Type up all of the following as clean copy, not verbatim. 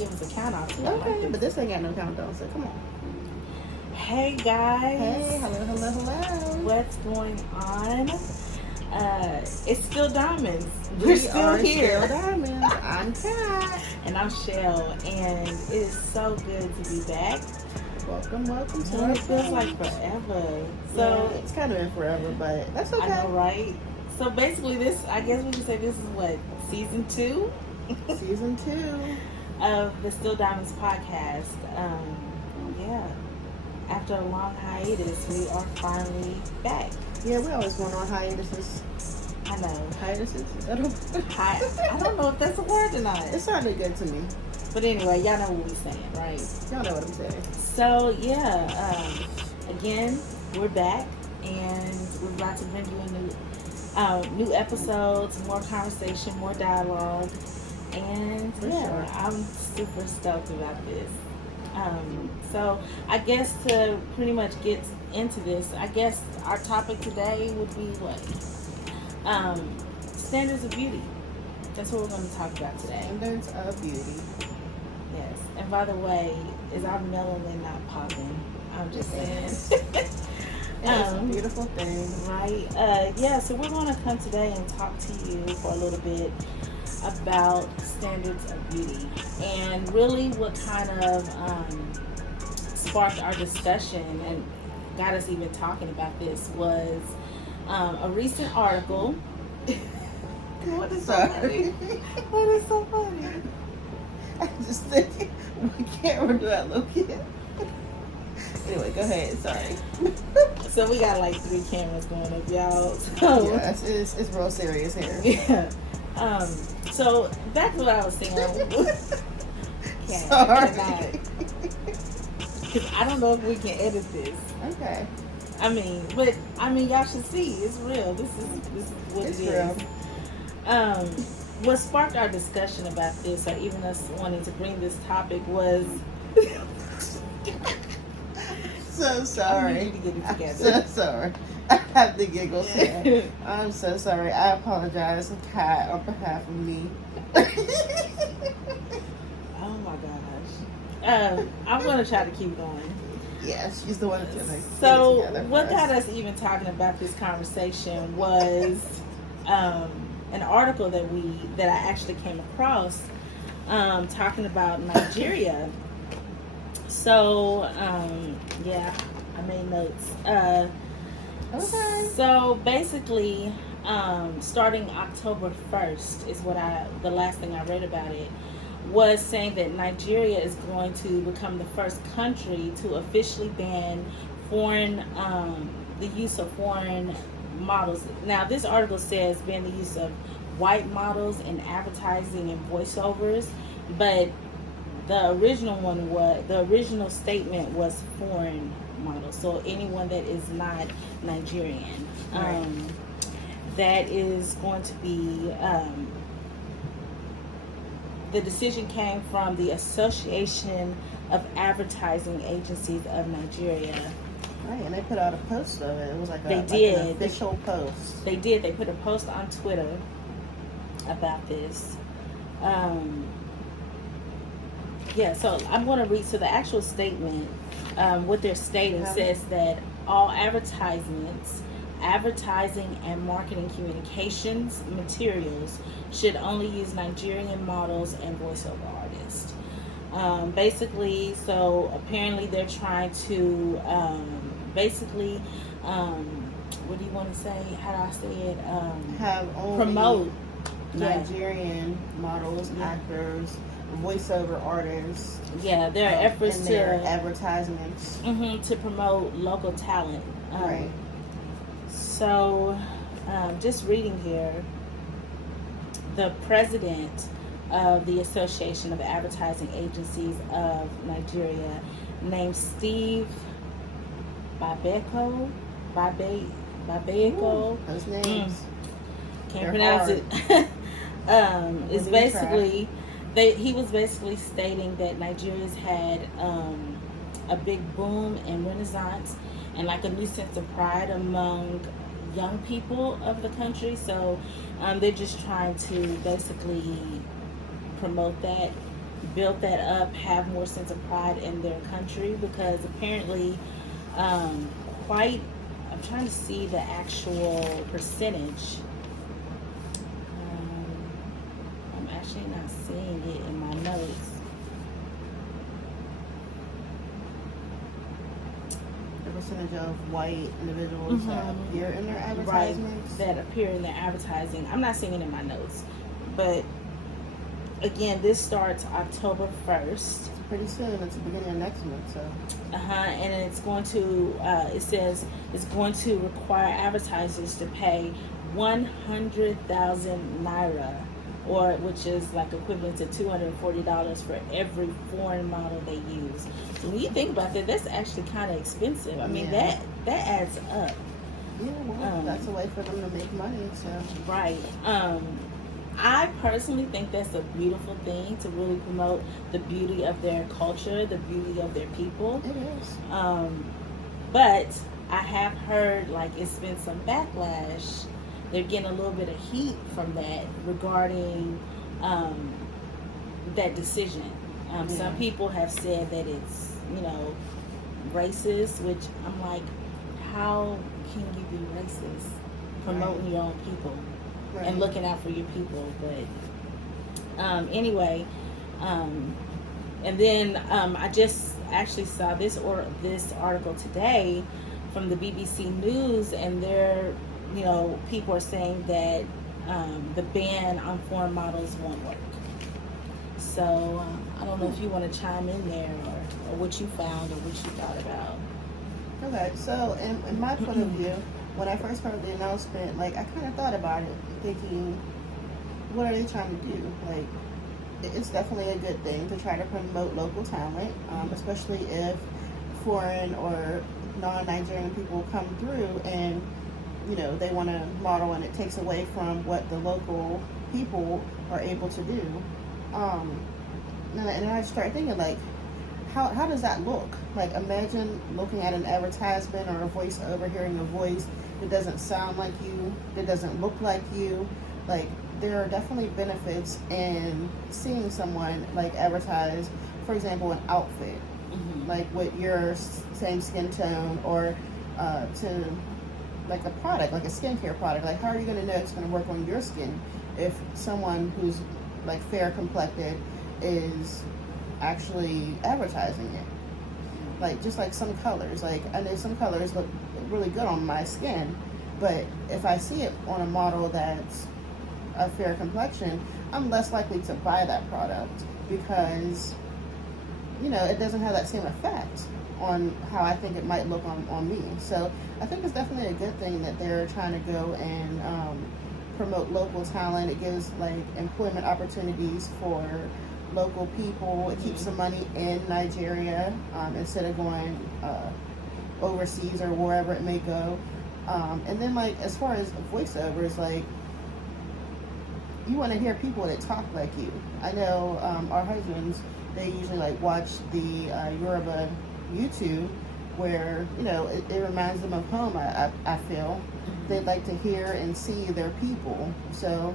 give us a count out too. Okay, but this ain't got no countdown, so come on. Hey guys. Hey, hello. What's going on? It's still Diamonds. We still are here. Still Diamonds. I'm Kat. And I'm Shell, and it is so good to be back. Welcome to And our it feels page. like forever. So it's kind of been forever, but that's okay. I know, right? So basically, I guess we could say this is what, season 2? Season 2 of the Still Diamonds podcast. Yeah. After a long hiatus, we are finally back. Yeah, we always going on hiatuses. I know. Hiatuses? I don't know if that's a word or not. It sounded good to me. But anyway, y'all know what we're saying, right? Y'all know what I'm saying. So, yeah. Again, we're back. And we're about to bring you a new episodes, more conversation, more dialogue. And, Sure. I'm super stoked about this. So I guess to pretty much get into this, I guess our topic today would be what? Standards of beauty. That's what we're going to talk about today. Standards of beauty. Yes. And by the way, is our melanin not popping? I'm just saying. It's a beautiful thing. Right. Yeah, so we're going to come today and talk to you for a little bit about standards of beauty, and really what kind of sparked our discussion and got us even talking about this was a recent article. What is so funny? What is so funny? I just think we can't do that little kid. Anyway, go ahead. Sorry. So we got like 3 cameras going up, y'all. So yeah, it's real serious here. Yeah. So back to what I was saying. Sorry. Because I don't know if we can edit this. Okay. Y'all should see. It's real. This is what it's it real. is. What sparked our discussion about this, or even us wanting to bring this topic, was. So sorry. I need you to get it together. I'm so sorry. I have the giggles here. I'm so sorry. I apologize, Kat, on behalf of me. Oh my gosh. I'm going to try to keep going. Yes, she's the one that's going to So, get it together what for got us. us even talking about this conversation was an article that I actually came across talking about Nigeria. So, yeah, I made notes. Okay. So basically, starting October 1st is the last thing I read about it, was saying that Nigeria is going to become the first country to officially ban the use of foreign models. Now, this article says ban the use of white models in advertising and voiceovers, but the original statement was foreign models, so anyone that is not Nigerian. Right. That is going to be the decision came from the Association of Advertising Agencies of Nigeria. Right, and they put out a post of it. It was like They an did. official post. They did. They put a post on Twitter about this. Yeah, so I'm going to read. So the actual statement, what they're stating says that all advertisements, advertising and marketing communications materials should only use Nigerian models and voiceover artists. Basically, so apparently they're trying to what do you want to say? How do I say it? Have only promote Nigerian models, actors, voiceover artists. Yeah, there are efforts in to their advertisements to promote local talent. Right. So, just reading here, the president of the Association of Advertising Agencies of Nigeria, named Steve Babeko. Those names. Can't They're pronounce hard. it. Is basically he was basically stating that Nigeria's had a big boom and renaissance and like a new sense of pride among young people of the country. So they're just trying to basically promote that built that up have more sense of pride in their country, because apparently, um, quite. I'm trying to see the actual percentage. Um, I'm actually not seeing it in my notes. The percentage of white individuals that appear in their advertisements. Right, that appear in their advertising. I'm not seeing it in my notes, but again, this starts October 1st. It's pretty soon. It's the beginning of next month, so. And it's going to. It says it's going to require advertisers to pay 100,000 naira, or which is like equivalent to $240 for every foreign model they use. So when you think about that, that's actually kind of expensive. I mean, that adds up. Yeah, well, that's a way for them to make money. So. Right. I personally think that's a beautiful thing, to really promote the beauty of their culture, the beauty of their people. It is. But I have heard like it's been some backlash. They're getting a little bit of heat from that regarding that decision. Some people have said that it's, racist, which I'm like, how can you be racist promoting your own people? Right. And looking out for your people? But anyway, and then I just actually saw this article today from the BBC News, and they're, people are saying that the ban on foreign models won't work. So I don't know if you want to chime in there, or what you found, or what you thought about. Okay, so in my point of view, when I first heard the announcement, like, I kind of thought about it, thinking, what are they trying to do? Like, it's definitely a good thing to try to promote local talent, especially if foreign or non-Nigerian people come through and, they want to model, and it takes away from what the local people are able to do. And I start thinking, like, how does that look? Like, imagine looking at an advertisement or a voiceover, hearing a voice that doesn't sound like you, that doesn't look like you. Like, there are definitely benefits in seeing someone, like, advertise, for example, an outfit, like with your same skin tone, or to, like, a product, like a skincare product. Like, how are you going to know it's going to work on your skin if someone who's, like, fair complected is actually advertising it? Like, just like some colors, like, I know some colors look really good on my skin, but if I see it on a model that's a fair complexion, I'm less likely to buy that product, because it doesn't have that same effect on how I think it might look on me. So I think it's definitely a good thing that they're trying to go and promote local talent. It gives, like, employment opportunities for local people. It keeps the money in Nigeria instead of going overseas or wherever it may go. And then, like, as far as voiceovers, like, you want to hear people that talk like you. I know our husbands, they usually, like, watch the Yoruba YouTube, where it reminds them of home. I feel they'd like to hear and see their people. So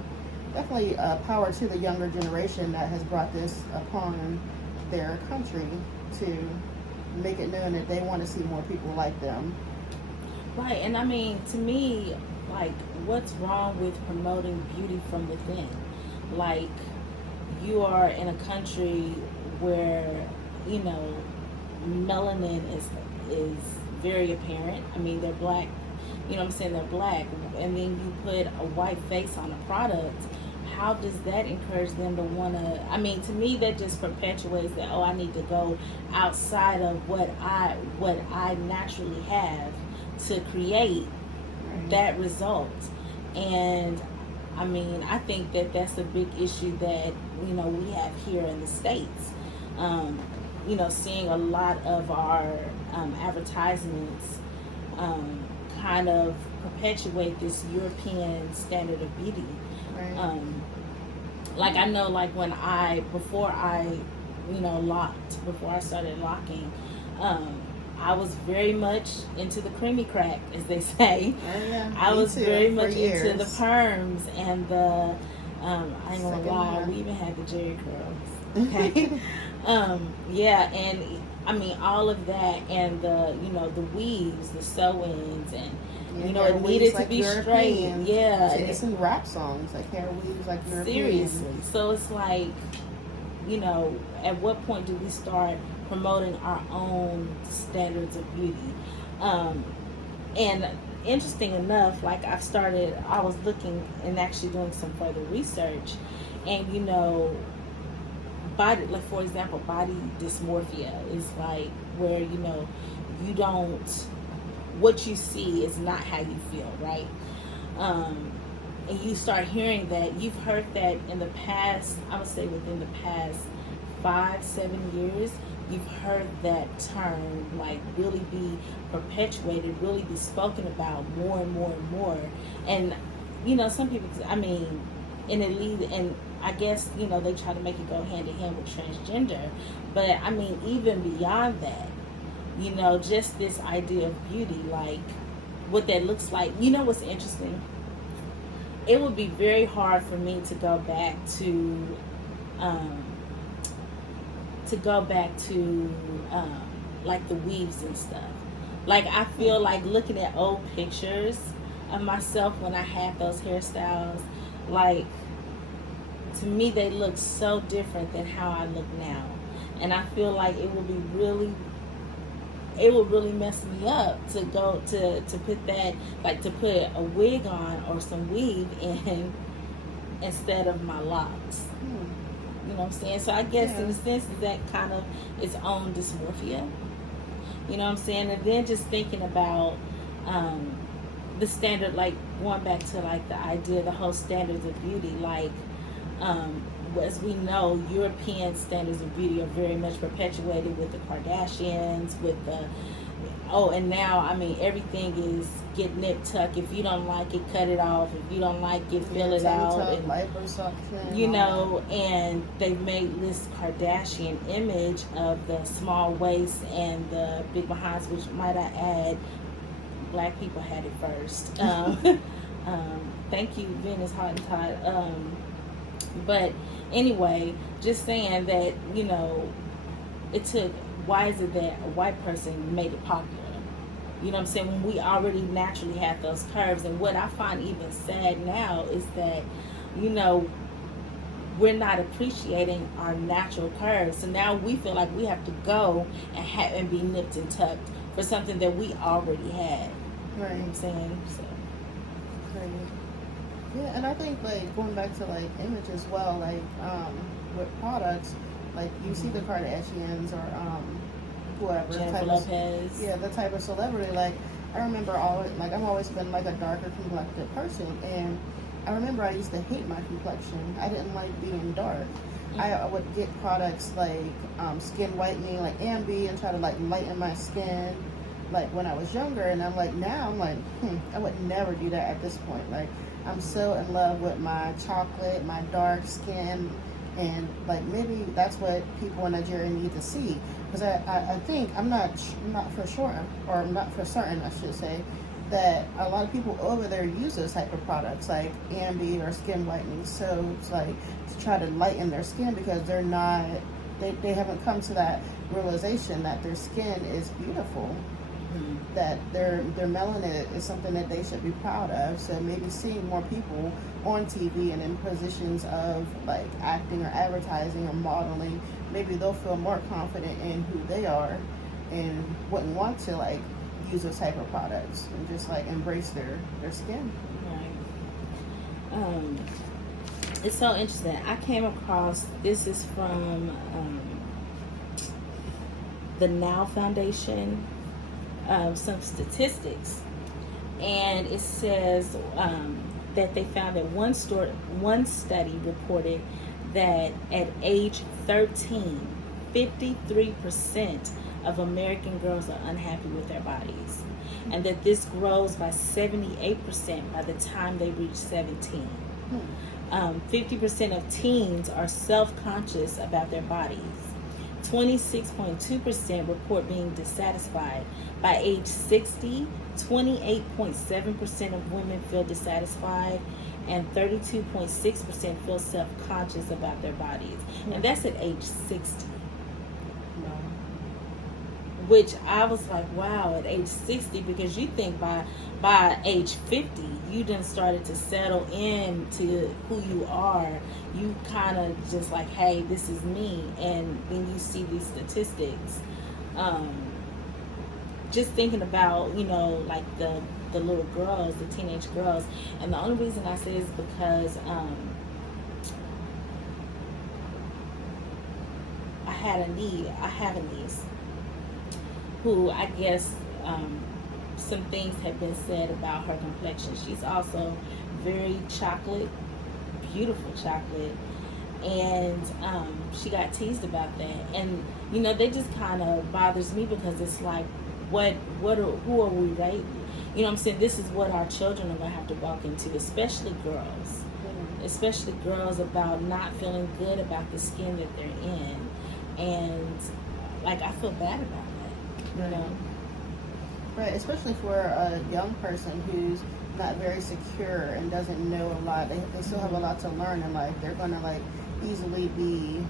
definitely power to the younger generation that has brought this upon their country, to make it known that they want to see more people like them. Right, and I mean, to me, like, what's wrong with promoting beauty from within? Like, you are in a country where, melanin is very apparent. I mean, they're black, they're black, and then you put a white face on a product. How does that encourage them to want to? I mean, to me, that just perpetuates that. Oh, I need to go outside of what I naturally have to create that result. And I mean, I think that that's a big issue that we have here in the States. Seeing a lot of our advertisements kind of perpetuate this European standard of beauty. Right. Like, I know, like, before I started locking, I was very much into the creamy crack, as they say. Oh, yeah. I was very much years. into the perms and the, I ain't gonna lie, we even had the Jerry curls. Okay. Yeah, and I mean all of that, and the the weaves, the sew-ins, and Your hair it weaves needed to like be straight. Europeans. Yeah, and It's in rap songs, like hair weaves like Europeans. seriously. So it's like, at what point do we start promoting our own standards of beauty? Um, and interesting enough, like I was looking and actually doing some further research, and body, like for example, body dysmorphia is like where you don't, what you see is not how you feel, right? um, and you start hearing that, you've heard that in the past, I would say within the past 5-7 years, you've heard that term like really be perpetuated, really be spoken about more and more and more. And some people, I mean, and it lead, and I guess they try to make it go hand in hand with transgender, but I mean even beyond that, just this idea of beauty, like what that looks like. What's interesting, it would be very hard for me to go back um, to like the weaves and stuff. Like I feel like looking at old pictures of myself when I had those hairstyles, like to me they look so different than how I look now. And I feel like it would really mess me up to go to put that, like to put a wig on or some weave in instead of my locks. You know what I'm saying? So I guess in a sense that kind of its own dysmorphia. You know what I'm saying? And then just thinking about the standard, like going back to like the idea, the whole standards of beauty, like as we know, European standards of beauty are very much perpetuated with the Kardashians, with the and now I mean everything is get nip tuck. If you don't like it, cut it off. If you don't like it, fill it out. And, liposuction, and they've made this Kardashian image of the small waist and the big behinds, which might I add, black people had it first. Thank you, Venus Hot and Todd. But anyway, just saying that, it took, why is it that a white person made it popular? You know what I'm saying? When we already naturally have those curves. And what I find even sad now is that, we're not appreciating our natural curves. So now we feel like we have to go and be nipped and tucked for something that we already had. Right. You know what I'm saying? So. Right. Yeah, and I think like going back to like image as well, like with products, like you see the Kardashians or whoever, Jennifer Lopez. The type of celebrity. Like I remember always, like I've always been like a darker complected person, and I remember I used to hate my complexion. I didn't like being dark. I would get products like skin whitening, like Ambi, and try to like lighten my skin, like when I was younger. And I'm like now I'm like I would never do that at this point. Like I'm so in love with my chocolate, my dark skin, and like maybe that's what people in Nigeria need to see. Because I think I'm not for sure, or not for certain I should say, that a lot of people over there use those type of products like Ambi or skin whitening. So it's like to try to lighten their skin because they're not, they haven't come to that realization that their skin is beautiful. That their melanin is something that they should be proud of. So maybe seeing more people on TV and in positions of like acting or advertising or modeling, maybe they'll feel more confident in who they are and wouldn't want to like use those type of products and just like embrace their skin. Right. It's so interesting. I came across, this is from the Now Foundation. Some statistics, and it says that they found that one study reported that at age 13, 53% of American girls are unhappy with their bodies, and that this grows by 78% by the time they reach 17. 50% of teens are self-conscious about their bodies. 26.2% report being dissatisfied By age 60, 28.7% of women feel dissatisfied, and 32.6% feel self-conscious about their bodies. And that's at age 60. Which I was like, wow, at age 60, because you think by age 50, you done started to settle into who you are. You kind of just like, hey, this is me. And then you see these statistics. Just thinking about, like the little girls, the teenage girls. And the only reason I say is because I have a niece who I guess some things have been said about her complexion. She's also very chocolate, beautiful chocolate, and she got teased about that. And they just kind of bothers me because it's like, who are we raising? You know what I'm saying? This is what our children are gonna have to walk into, especially girls. Especially girls, about not feeling good about the skin that they're in, and like I feel bad about that. Right, especially for a young person who's not very secure and doesn't know a lot. They still have a lot to learn in life. They're gonna like easily be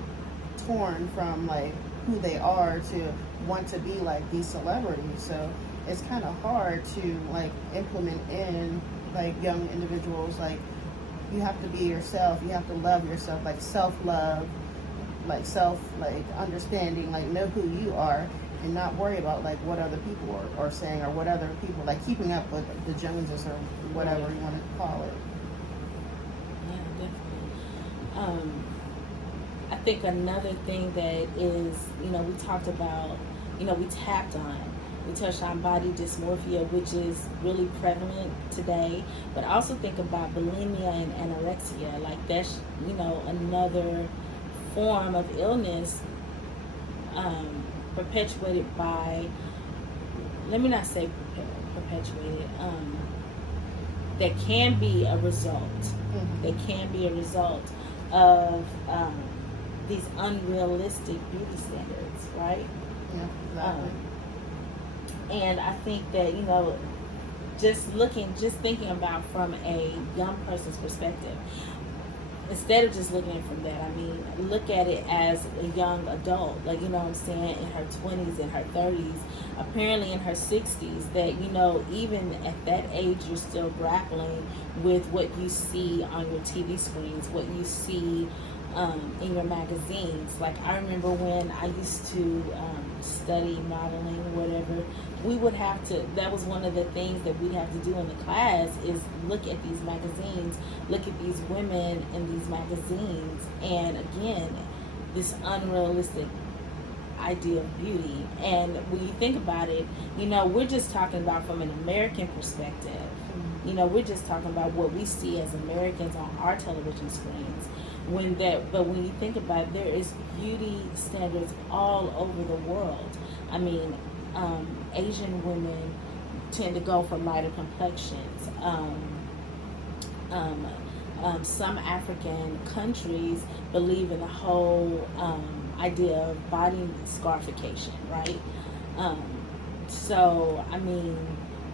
torn from like who they are to want to be like these celebrities. So it's kind of hard to like implement in like young individuals. Like you have to be yourself. You have to love yourself. Like self-love, like understanding. Like know who you are. And not worry about like what other people are saying, or what other people, like keeping up with the Joneses or whatever you want to call it. Yeah, definitely. I think another thing that is, we talked about, we touched on body dysmorphia, which is really prevalent today. But I also think about bulimia and anorexia. Like that's, another form of illness. Perpetuated by, let me not say perpetuated, that can be a result. That can be a result of these unrealistic beauty standards, right? Yeah, exactly. And I think that, just thinking about from a young person's perspective, instead of just looking at it from that, I mean, look at it as a young adult, like, what I'm saying, in her 20s, in her 30s, apparently in her 60s, that, even at that age, you're still grappling with what you see on your TV screens, what you see in your magazines. Like, I remember when I used to study modeling or whatever, we would have to, that was one of the things that we'd have to do in the class, is look at these magazines, look at these women in these magazines, and again, this unrealistic idea of beauty. And when you think about it, we're just talking about from an American perspective. We're just talking about what we see as Americans on our television screens. But when you think about it, there is beauty standards all over the world. I mean, Asian women tend to go for lighter complexions. Some African countries believe in the whole idea of body scarification, right? So, I mean,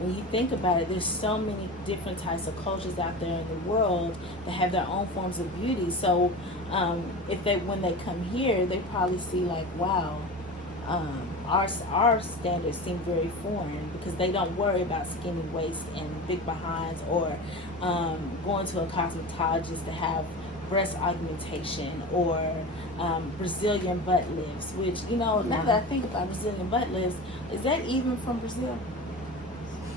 when you think about it, there's so many different types of cultures out there in the world that have their own forms of beauty. So, when they come here, they probably see like, wow, our standards seem very foreign, because they don't worry about skinny waists and big behinds, or going to a cosmetologist to have breast augmentation, or Brazilian butt lifts, which, now that I think about Brazilian butt lifts, is that even from Brazil?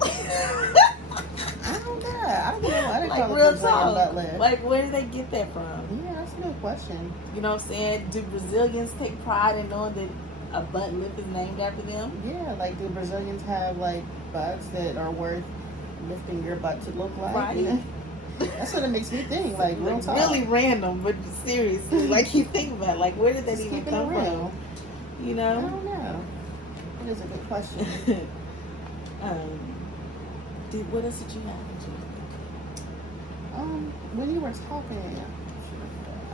I don't know. I don't know. I didn't Like, call it real Brazilian talk. butt lift. Like, where do they get that from? Yeah, that's a good question. You know what I'm saying? Do Brazilians take pride in knowing that a butt lift is named after them? Yeah, like do Brazilians have like butts that are worth lifting your butt to look like? Right. That's what it makes me think. Like real talk. Really random, but seriously, like you think about it, like where did that Just even keep it come real. from? I don't know. It is a good question. What else did you have? When you were talking,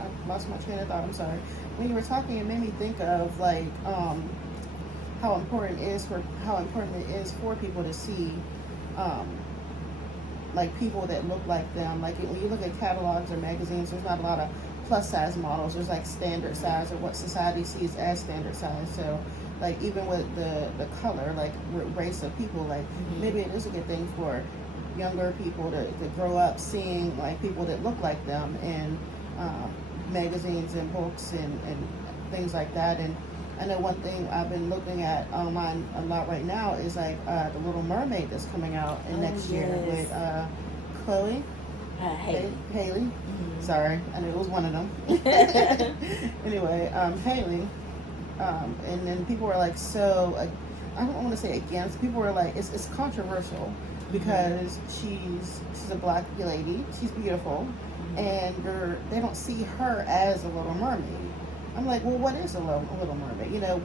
I lost my train of thought. I'm sorry. When you were talking, it made me think of like how important it is for people to see, um, like people that look like them. Like when you look at catalogs or magazines, there's not a lot of plus size models. There's like standard size or what society sees as standard size. So like even with the color, like race of people, like maybe it is a good thing for younger people to grow up seeing like people that look like them in magazines and books and things like that. And I know one thing I've been looking at online a lot right now is like the Little Mermaid that's coming out in next year with Chloe. Haley. Sorry, I knew it was one of them. Anyway, Haley. And then people were like, so I don't want to say against. People were like, it's controversial because she's a black lady. She's beautiful, and they don't see her as a Little Mermaid. I'm like, well, what is a Little Mermaid? You know,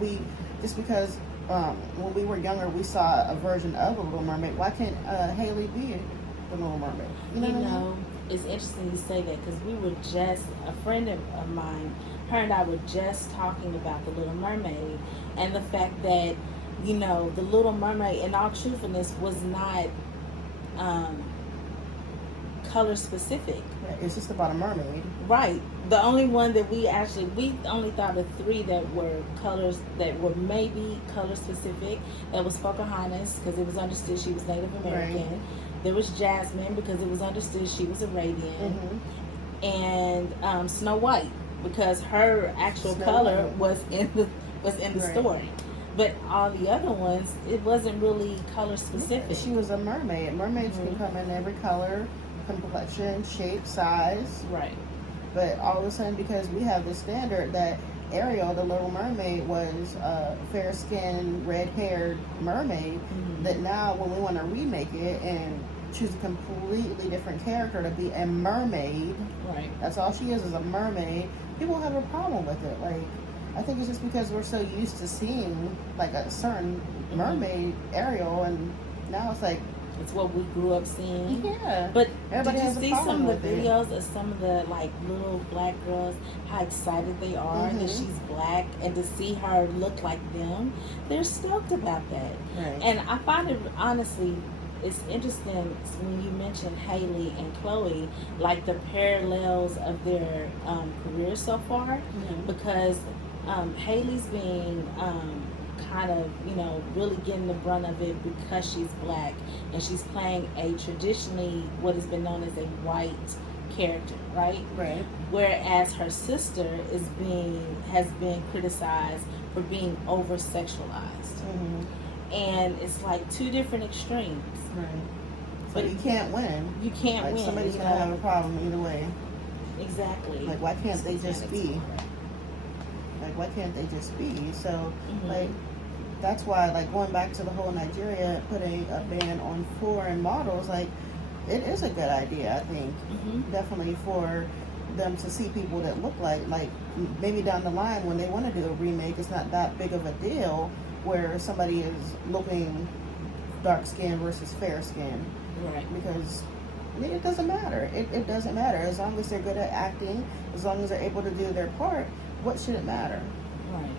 just because when we were younger, we saw a version of a Little Mermaid. Why can't Haley be the Little Mermaid? You know, it's interesting you say that because we were just, a friend of mine, her and I were just talking about the Little Mermaid and the fact that, you know, the Little Mermaid, in all truthfulness, was not color specific. It's just about a mermaid. Right. The only one that we only thought of 3 that were colors, that were maybe color specific. That was Pocahontas, because it was understood she was Native American. Right. There was Jasmine, because it was understood she was Arabian. And Snow White, because her actual color was in the story. But all the other ones, it wasn't really color specific. She was a mermaid. Mermaids can come in every color, complexion, shape, size. Right. But all of a sudden, because we have this standard that Ariel, the Little Mermaid, was a fair-skinned, red-haired mermaid, that now when we want to remake it and choose a completely different character to be a mermaid, right? That's all she is a mermaid. People have a problem with it. Like, I think it's just because we're so used to seeing like a certain mermaid, Ariel, and now it's like, it's what we grew up seeing. Yeah. But everybody did you see some of the videos it. of some of the like little black girls, how excited they are that she's black, and to see her look like them, they're stoked about that. Right. And I find it, honestly, it's interesting when you mention Haley and Chloe, like the parallels of their careers so far, because Haley's being kind of, you know, really getting the brunt of it because she's black and she's playing a traditionally what has been known as a white character, right? Right. Whereas her sister has been criticized for being over sexualized. And it's like 2 different extremes. Right. But you can't win. You can't win. Somebody's gonna have a problem either way. Exactly. Like, why can't they just be? Like, why can't they just be? So, like, that's why, like, going back to the whole Nigeria putting a ban on foreign models, like, it is a good idea, I think. Definitely for them to see people that look like maybe down the line when they want to do a remake, it's not that big of a deal where somebody is looking dark skin versus fair skin. Right. Because it doesn't matter. It doesn't matter. As long as they're good at acting, as long as they're able to do their part, what should it matter? Right.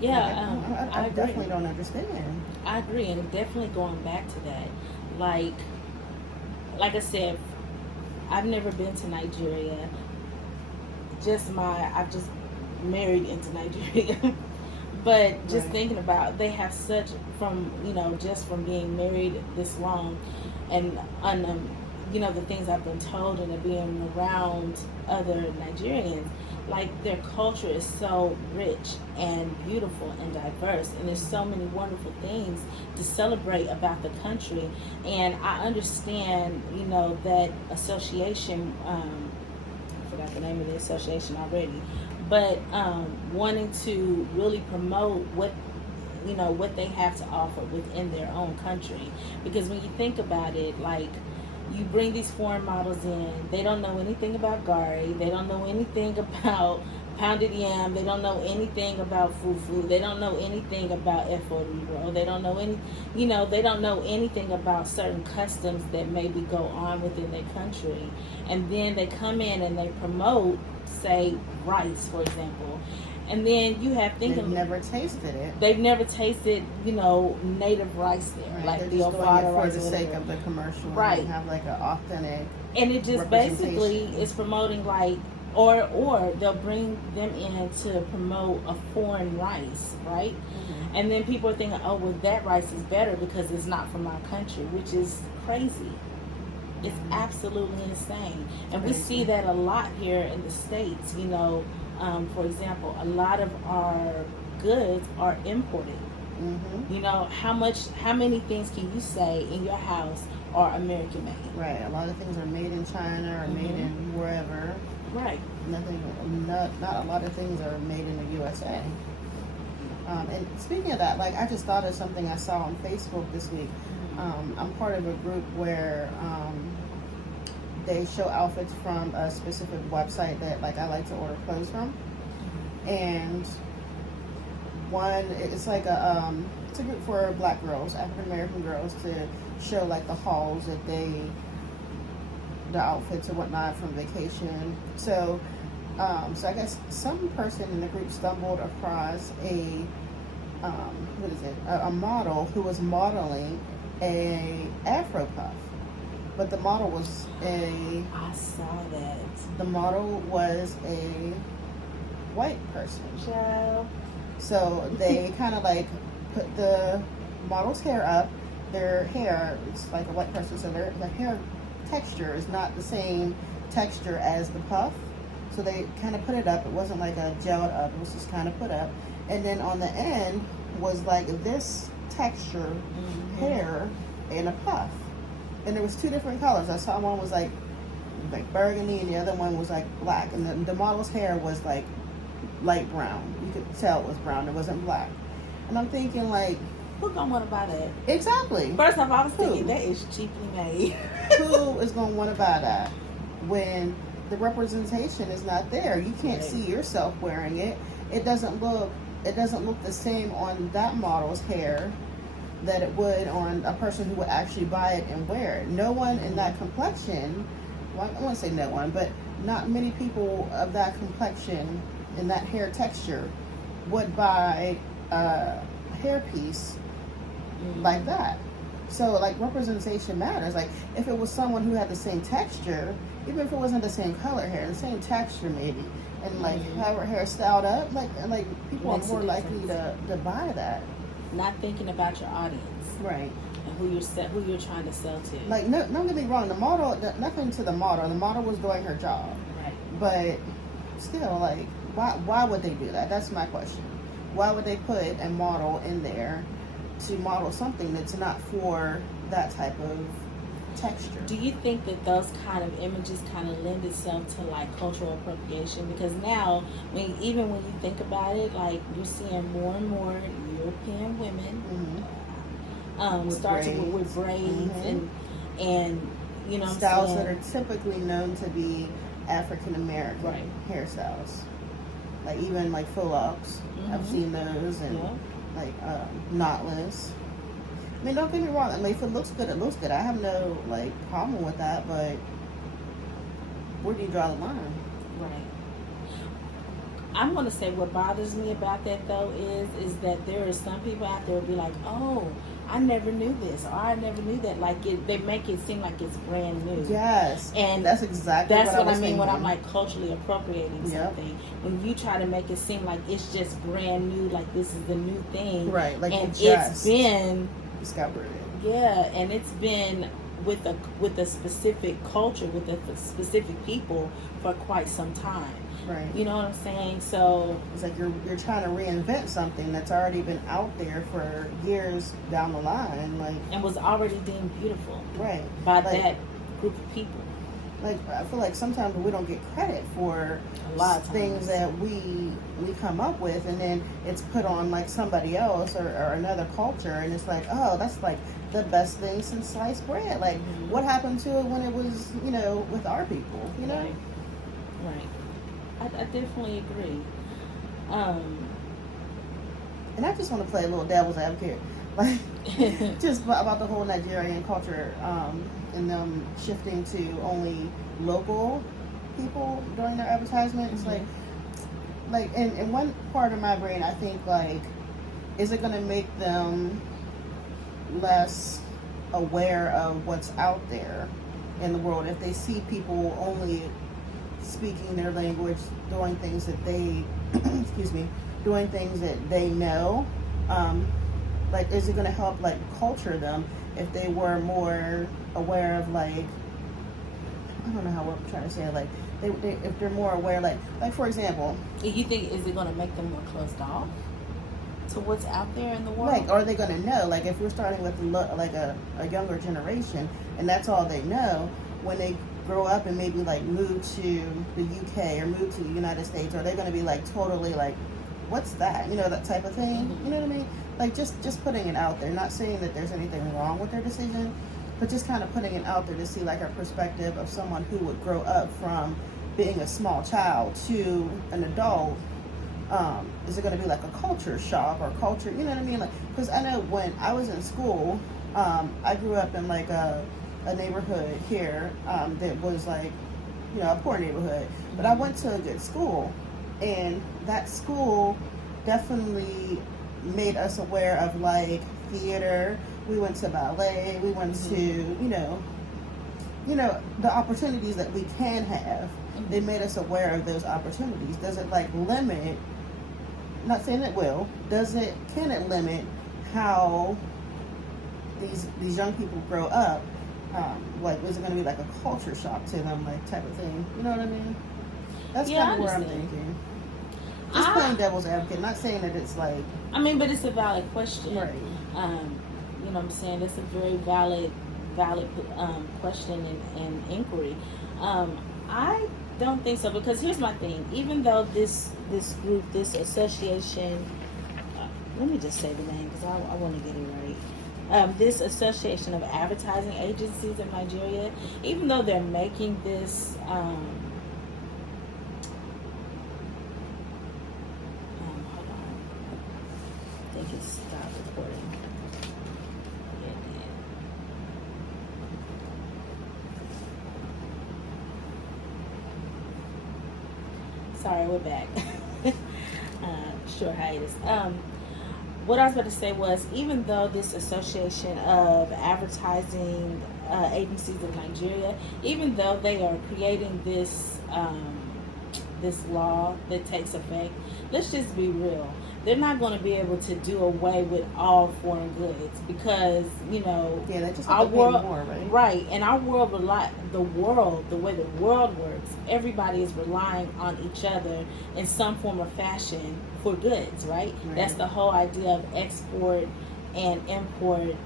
Yeah, I definitely don't understand. I agree, and definitely going back to that, like I said, I've never been to Nigeria. I've just married into Nigeria. But just thinking about, they have such, just from being married this long, and you know, the things I've been told and being around other Nigerians, like their culture is so rich and beautiful and diverse, and there's so many wonderful things to celebrate about the country. And I understand, you know, that association, I forgot the name of the association already, but wanting to really promote what they have to offer within their own country. Because when you think about it, like, you bring these foreign models in, they don't know anything about gari, they don't know anything about pounded yam, they don't know anything about fufu, they don't know anything about eforibo, they don't know they don't know anything about certain customs that maybe go on within their country. And then they come in and they promote, say, rice, for example, And then you have They've thinking never tasted it. they've never tasted, native rice there, Right. like They're the just doing Ofada it for rice the or sake whatever. of the commercial. Right. And have like an authentic. And it just basically is promoting like, or they'll bring them in to promote a foreign rice, right? Mm-hmm. And then people are thinking, oh, well, that rice is better because it's not from our country, which is crazy. It's absolutely insane. And we see that a lot here in the States. For example, a lot of our goods are imported. Mm-hmm. How many things can you say in your house are American made? Right. A lot of things are made in China or made in wherever. Right. Not a lot of things are made in the USA. And speaking of that, like I just thought of something I saw on Facebook this week. I'm part of a group where they show outfits from a specific website that like I like to order clothes from, and it's like it's a group for Black girls, African American girls, to show like the hauls that the outfits and whatnot from vacation. So I guess some person in the group stumbled across a model who was modeling a Afro puff, but the model was I saw that. the model was a white person. Child. So they kind of like put the model's hair up. Their hair, it's like a white person, so their hair texture is not the same texture as the puff. So they kind of put it up. It wasn't like a gelled up. It was just kind of put up. And then on the end was like this texture hair in a puff. And there was two different colors. I saw one was like burgundy and the other one was like black. And the model's hair was like light brown. You could tell it was brown. It wasn't black. And I'm thinking like, who gonna want to buy that? Exactly. First off, I was thinking that is cheaply made. Who is gonna want to buy that when the representation is not there? You can't see yourself wearing it. It doesn't look the same on that model's hair that it would on a person who would actually buy it and wear it. No one in that complexion, well, I won't say no one, but not many people of that complexion and that hair texture would buy a hairpiece like that. So like representation matters. Like if it was someone who had the same texture, even if it wasn't the same color hair, the same texture maybe, and like have her hair styled up, like people are more likely to buy that. Not thinking about your audience, right? And who you're trying to sell to. Like no, don't get me wrong. The model, nothing to the model. The model was doing her job, right? But still, like why would they do that? That's my question. Why would they put a model in there to model something that's not for that type of texture? Do you think that those kind of images kind of lend itself to like cultural appropriation? Because now, even when you think about it, like you're seeing more and more European women starting with braids and styles that are typically known to be African American hairstyles, like even like faux locks. I've seen those, and like knotless. I mean, don't get me wrong. I mean, if it looks good, it looks good. I have no like problem with that. But where do you draw the line? Right. I'm going to say what bothers me about that though is that there are some people out there who be like, oh, I never knew this, or I never knew that. Like they make it seem like it's brand new. Yes, and that's exactly what I mean thinking. when I'm like culturally appropriating something. When you try to make it seem like it's just brand new, like this is the new thing, right? Like and it's been discovered. Yeah, and it's been with a specific culture, with a specific people for quite some time. Right. You know what I'm saying? So it's like you're trying to reinvent something that's already been out there for years down the line, like, and was already deemed beautiful, right, by that group of people. Like I feel like sometimes we don't get credit for a lot of things that we come up with, and then it's put on like somebody else or another culture, and it's like, oh, that's like the best thing since sliced bread. Like, what happened to it when it was, with our people, Right. I definitely agree. And I just want to play a little devil's advocate, like just about the whole Nigerian culture, and them shifting to only local people during their advertisement. It's like, like in one part of my brain, I think like, is it going to make them less aware of what's out there in the world if they see people only speaking their language, doing things that they, excuse me, doing things that they know? Like, is it going to help like culture them if they were more aware of like, I don't know how we're trying to say it, like they if they're more aware, like for example, You think, is it going to make them more closed off to what's out there in the world? like, are they going to know, like if we're starting with like a younger generation and that's all they know, when they grow up and maybe like move to the UK or move to the United States, are they going to be like totally like, what's that, you know, that type of thing? Mm-hmm. You know what I mean? Like just putting it out there, not saying that there's anything wrong with their decision, but just kind of putting it out there to see like a perspective of someone who would grow up from being a small child to an adult. Is it going to be like a culture shock or culture, you know what I mean? Like, because I know when I was in school, I grew up in like a neighborhood here that was like, you know, a poor neighborhood, but I went to a good school, and that school definitely made us aware of like theater. We went to ballet, we went to, you know, the opportunities that we can have. They made us aware of those opportunities. Does it like limit, not saying it will, can it limit how these young people grow up? Like, is it going to be like a culture shock to them, like type of thing? You know what I mean? That's Yeah, kind of I where I'm understand. thinking. Just playing devil's advocate, not saying that it's like. I mean, but it's a valid question. Right. You know what I'm saying? It's a very valid question and inquiry. I don't think so, because here's my thing. Even though this group, this association, let me just say the name because I want to get it right. This association of advertising agencies in Nigeria, even though they're making this hold on, I think it stopped recording. Sorry, we're back. Short hiatus. What I was about to say was, even though this association of advertising agencies in Nigeria, even though they are creating this this law that takes effect, let's just be real. They're not going to be able to do away with all foreign goods, because they just our world, more, right? And our world, the way the world works, everybody is relying on each other in some form or fashion for goods, right? That's the whole idea of export and import,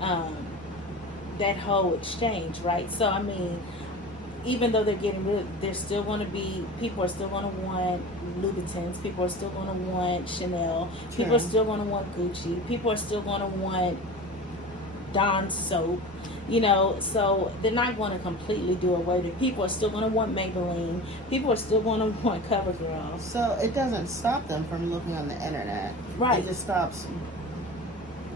that whole exchange, right? So I mean, even though they're getting rid of, there's still going to be, people are still going to want Louboutins, people are still going to want Chanel, people are still going to want Gucci, people are still going to want Dawn soap, so they're not going to completely do away with it. People are still going to want Maybelline, people are still going to want CoverGirl. So it doesn't stop them from looking on the internet. Right. It just stops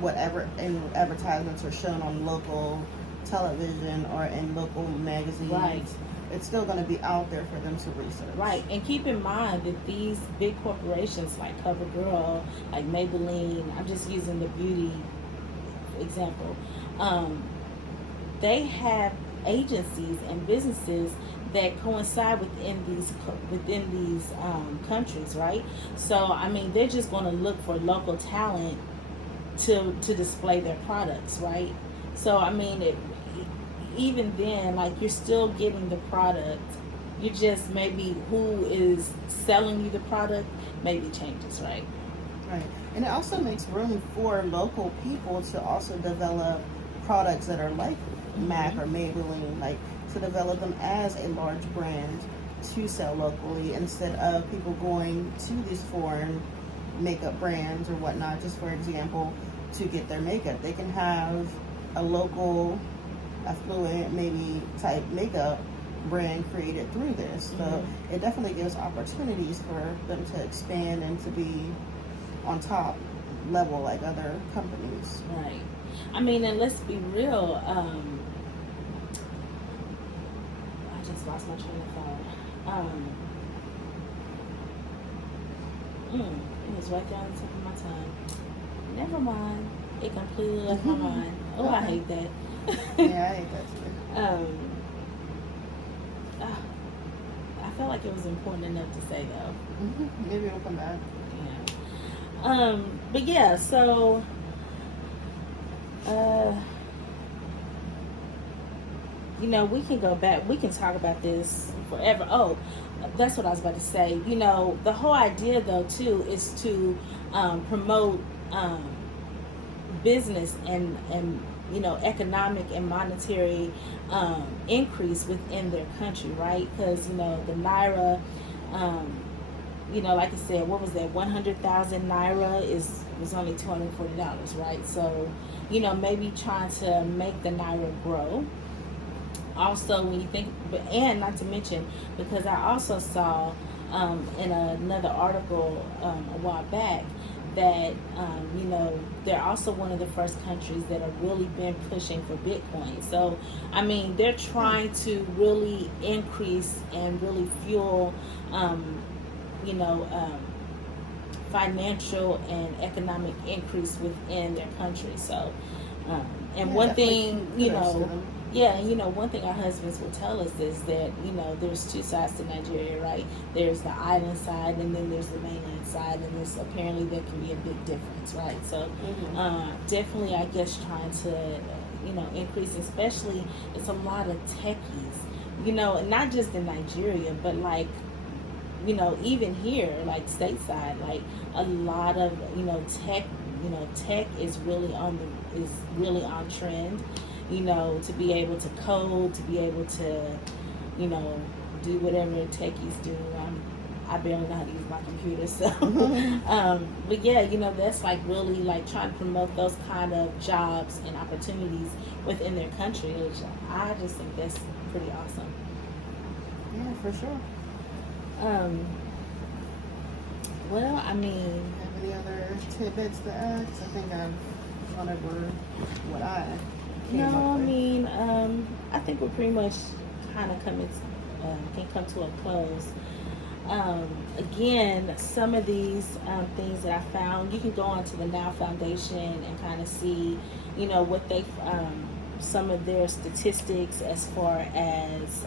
whatever advertisements are shown on local television or in local magazines. Right. It's still going to be out there for them to research. Right. And keep in mind that these big corporations like CoverGirl, like Maybelline, I'm just using the beauty example, they have agencies and businesses that coincide within these countries, right? So I mean, they're just going to look for local talent to display their products, right? So I mean, even then, like, you're still getting the product. You just, maybe who is selling you the product maybe changes, right? Right. And it also makes room for local people to also develop products that are like MAC or Maybelline, like to develop them as a large brand to sell locally, instead of people going to these foreign makeup brands or whatnot. Just for example, to get their makeup, they can have a local affluent maybe type makeup brand created through this. So it definitely gives opportunities for them to expand and to be on top level like other companies. Right. I mean, and let's be real, I just lost my train of thought. It was right down the tip of my tongue. Never mind. It completely left my mind. Oh, I hate that. Yeah, I hate that too. I felt like it was important enough to say though. Maybe it'll come back. Yeah. But yeah, so you know, we can go back, we can talk about this forever. Oh, that's what I was about to say. You know, the whole idea though too is to promote business and you know, economic and monetary increase within their country, right? Because you know, the naira, you know, like I said, what was that? 100,000 naira was only $240, right? So, you know, maybe trying to make the naira grow. Also, when you think, and not to mention, because I also saw in another article a while back that you know, they're also one of the first countries that have really been pushing for Bitcoin. So I mean, they're trying to really increase and really fuel you know, financial and economic increase within their country. So and Yeah, one thing, you know, them. yeah, you know, one thing our husbands will tell us is that, you know, there's two sides to Nigeria, right? There's the island side and then there's the mainland side, and there's apparently there can be a big difference, right? So definitely, I guess, trying to, you know, increase, especially it's a lot of techies, you know, not just in Nigeria, but like, you know, even here, like stateside, like a lot of, you know, tech is really on trend, you know, to be able to code, to be able to, you know, do whatever techies do. I barely know how to use my computer, so but yeah, you know, that's like really like trying to promote those kind of jobs and opportunities within their country, which I just think that's pretty awesome. Yeah, for sure. Well, I mean, Have any other tidbits to add? 'Cause I think I've gone over what I came no, up I with. mean, I think we're pretty much kind of can come to a close. Again, some of these things that I found, you can go onto the Now Foundation and kind of see, you know, what they, some of their statistics as far as,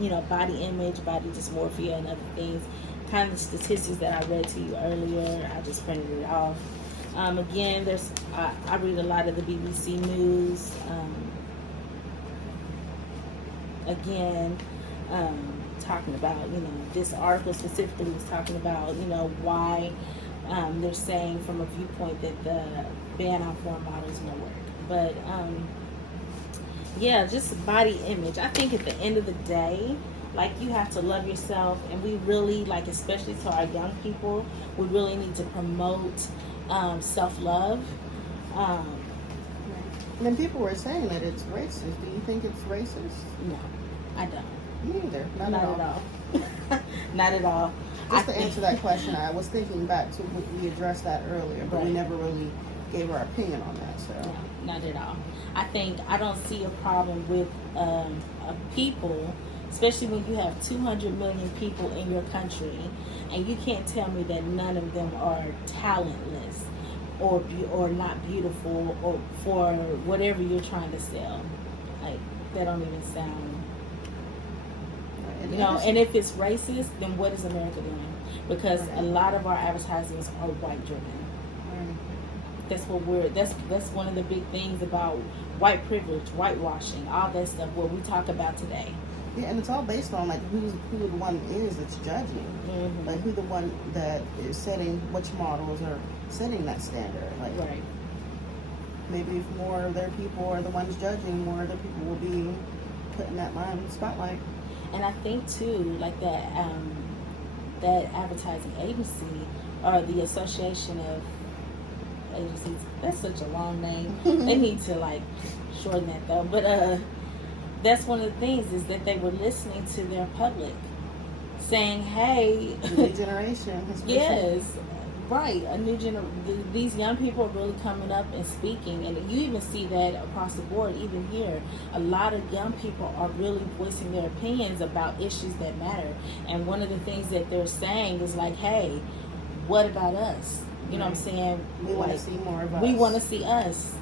you know, body image, body dysmorphia, and other things. Kind of the statistics that I read to you earlier. I just printed it off. Again, I read a lot of the BBC News. Again, talking about, you know, this article specifically was talking about, you know, why they're saying from a viewpoint that the ban on foreign models won't work. But yeah, just body image. I think at the end of the day, like, you have to love yourself, and we really, like, especially to our young people, we really need to promote self-love. And then people were saying that it's racist. Do you think it's racist? No, I don't. Me either. Not at all. Not at all. Just to answer that question, I was thinking back to we addressed that earlier, but we Right. never really gave our opinion on that. So No, not at all. I don't see a problem with people, especially when you have 200 million people in your country, and you can't tell me that none of them are talentless or not beautiful, or for whatever you're trying to sell. Like, that don't even sound, you know. And if it's racist, then what is America doing? Because a lot of our advertisements are white driven. That's what that's one of the big things about white privilege, whitewashing, all that stuff, what we talk about today. Yeah, and it's all based on like who the one is that's judging, like who the one that is setting, which models are setting that standard. Like, Right. maybe if more of their people are the ones judging, more other people will be put in that spotlight. And I think too, like that advertising agency, or the association of agencies, that's such a long name. They need to like shorten that though. But that's one of the things, is that they were listening to their public, saying, hey, The generation, yes, Right, a new these young people are really coming up and speaking, and you even see that across the board. Even here, a lot of young people are really voicing their opinions about issues that matter. And one of the things that they're saying is like, "Hey, what about us?" You know what I'm saying? We want to see more of us. We want to see us.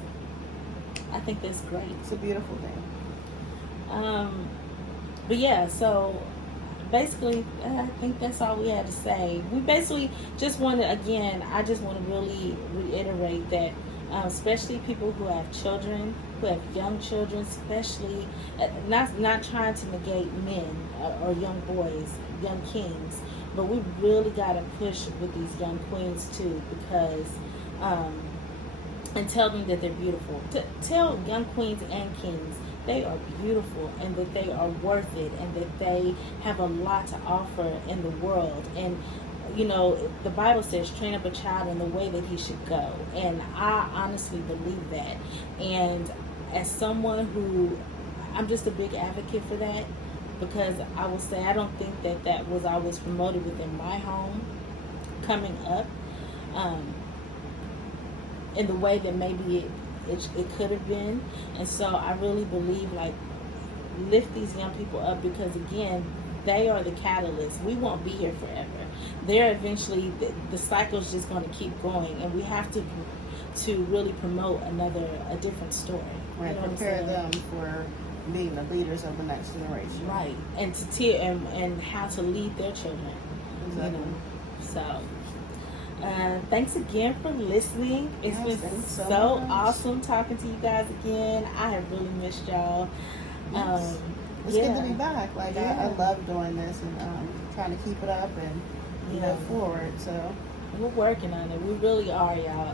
I think that's great. It's a beautiful thing. But yeah, so basically, I think that's all we had to say. We basically just want to, again, I just want to really reiterate that, especially people who have children, who have young children, especially, not trying to negate men or young boys, young kings, but we really got to push with these young queens too, because, and tell them that they're beautiful. Tell young queens and kings they are beautiful and that they are worth it and that they have a lot to offer in the world. And you know, the Bible says train up a child in the way that he should go, and I honestly believe that. And as someone who, I'm just a big advocate for that, because I will say I don't think that that was always promoted within my home coming up, in the way that maybe it could have been. And so I really believe, like, lift these young people up, because again, they are the catalyst. We won't be here forever. They're eventually, the cycle's just going to keep going, and we have to really promote a different story. Right, you know prepare them for being the leaders of the next generation. Right, and and how to lead their children. Exactly. You know, so. Thanks again for listening. It's been so awesome talking to you guys again. I have really missed y'all. Yes. It's good to be back. Like, I love doing this and trying to keep it up and move forward. So we're working on it. We really are, y'all.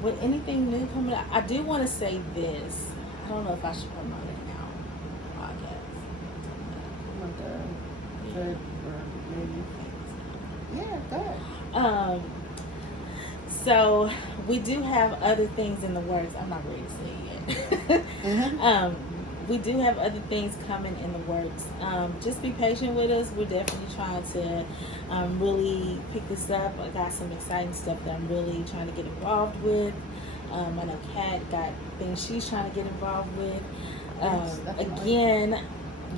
With anything new coming up, I do want to say this. I don't know if I should promote it now. Podcast. good or maybe. Yeah, good. So we do have other things in the works. I'm not ready to say it yet. We do have other things coming in the works. Just be patient with us. We're definitely trying to really pick this up. I got some exciting stuff that I'm really trying to get involved with. I know Kat got things she's trying to get involved with. Again,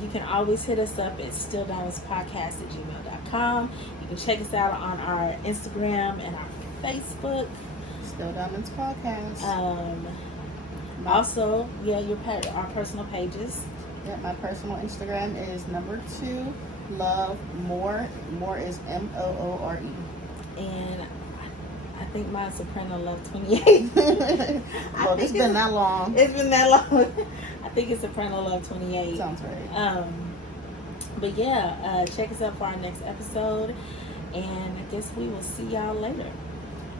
you can always hit us up at stilldiamondspodcast@gmail.com. You can check us out on our Instagram and our Facebook. Still Diamonds Podcast. Also, our personal pages. Yeah, my personal Instagram is #2 love more. More is MOORE. And I think mine's Soprano Love 28. Well, it's been that long. It's been that long. I think it's Soprano Love 28. Sounds right. But yeah, check us out for our next episode, and I guess we will see y'all later.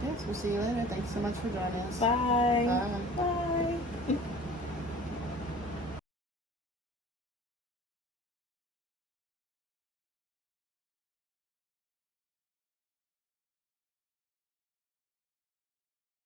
Yes, we'll see you later. Thanks so much for joining us. Bye. Bye. Bye.